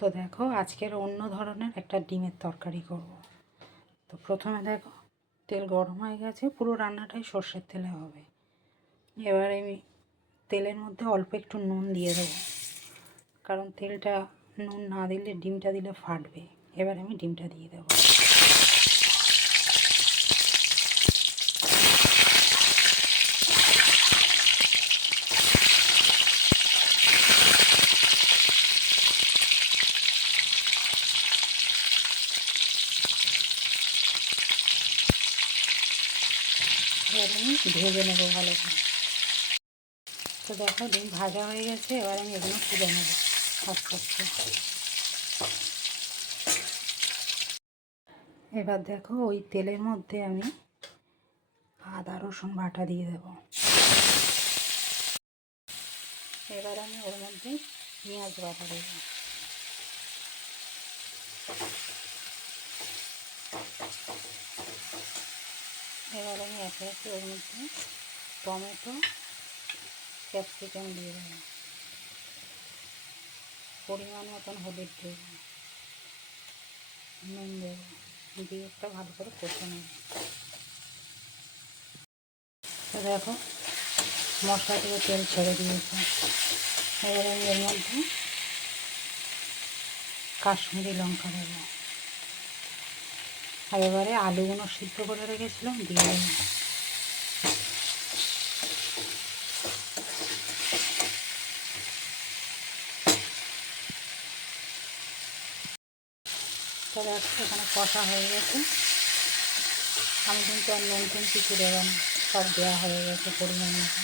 তো দেখো আজকের অন্য ধরনের একটা ডিমের তরকারি করব। তো প্রথমে দেখো তেল গরম হয়ে গেছে, পুরো রান্নাটাই সর্ষের তেলে হবে। এবার আমি তেলের মধ্যে অল্প একটু নুন দিয়ে দেবো, কারণ তেলটা নুন না দিলে ডিমটা দিলে ফাটবে। এবার আমি ডিমটা দিয়ে দেবো। এবার আমি ভেজে নেবো ভালো করে। তো দেখো ডিম ভাজা হয়ে গেছে, এবার আমি এগুলো তুলে নেবো আস্তে আস্তে। এবার দেখো ওই তেলের মধ্যে আমি আদা রসুন বাটা দিয়ে দেব। এবার আমি ওর মধ্যে পেঁয়াজ বাটা দেব। এবার আমি একে একে ওর মধ্যে টমেটো ক্যাপসিকাম দিয়ে দেবো, পরিমাণ মতন হলুদ দেব, নুন দেবো, দিয়ে একটা ভালো করে কষে নেব। তো দেখো মশলা থেকে তেল ছেড়ে দিয়েছে। এবার আমি এর মধ্যে কাশ্মীরি লঙ্কা দেবো, আর এবারে আলুগুলো সিদ্ধ করে রেখেছিলাম দিয়ে দেবো। তো দেখো এখানে কষা হয়ে গেছে। আমি কিন্তু আর নুন টুন কিছু দেবো না, সব দেওয়া হয়ে গেছে পরিমাণ মতো।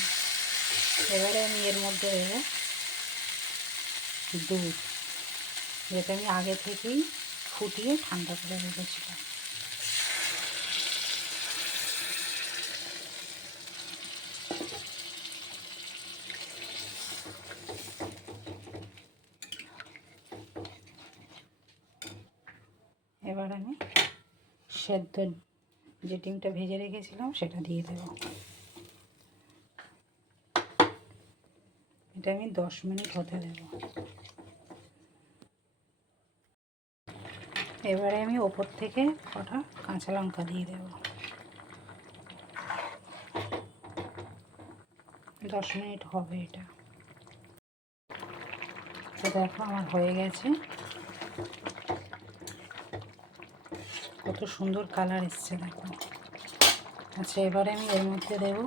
এবারে আমি এর মধ্যে দেবো দুধ, যেটা আমি আগে থেকেই ফুটিয়ে ঠান্ডা করে রেখেছিলাম। এবার আমি সেদ্ধ যে ডিমটা ভেজে রেখেছিলাম সেটা দিয়ে দেব। এটা আমি 10 মিনিট হতে দেব। এবারে আমি ওপর থেকে কটা কাঁচা লঙ্কা দিয়ে দেব। 10 মিনিট হবে এটা। তো দেখো আমার হয়ে গেছে, কত সুন্দর কালার এসছে দেখো। আচ্ছা এবারে আমি এর মধ্যে দেব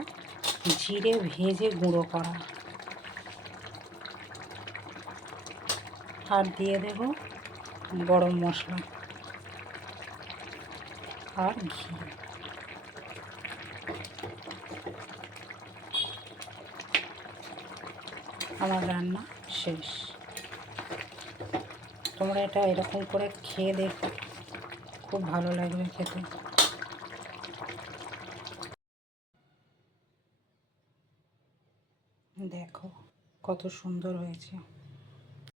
জিরে ভেজে গুঁড়ো করা, আর দিয়ে দেব গরম মশলা আর ঘি। আমার রান্না শেষ। তোমরা এটা এরকম করে খেয়ে দেখো, খুব ভালো লাগবে খেতে। দেখো কত সুন্দর হয়েছে।